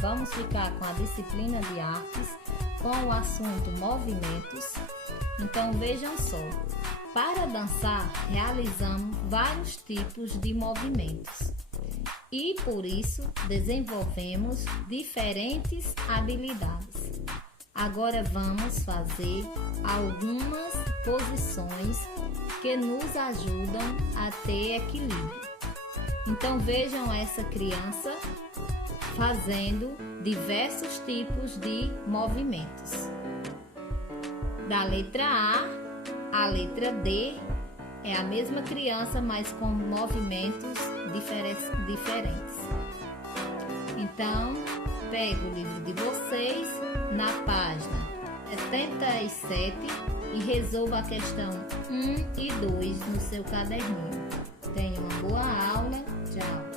vamos ficar com a disciplina de artes, com o assunto movimentos. Então vejam só, para dançar realizamos vários tipos de movimentos e por isso desenvolvemos diferentes habilidades. Agora vamos fazer algumas posições que nos ajudam a ter equilíbrio. Então vejam essa criança fazendo diversos tipos de movimentos. Da letra A à letra D é a mesma criança, mas com movimentos diferentes. Então, pego o livro de vocês na página 77 e resolva a questão 1 e 2 no seu caderninho. Tenha uma boa aula. Tchau!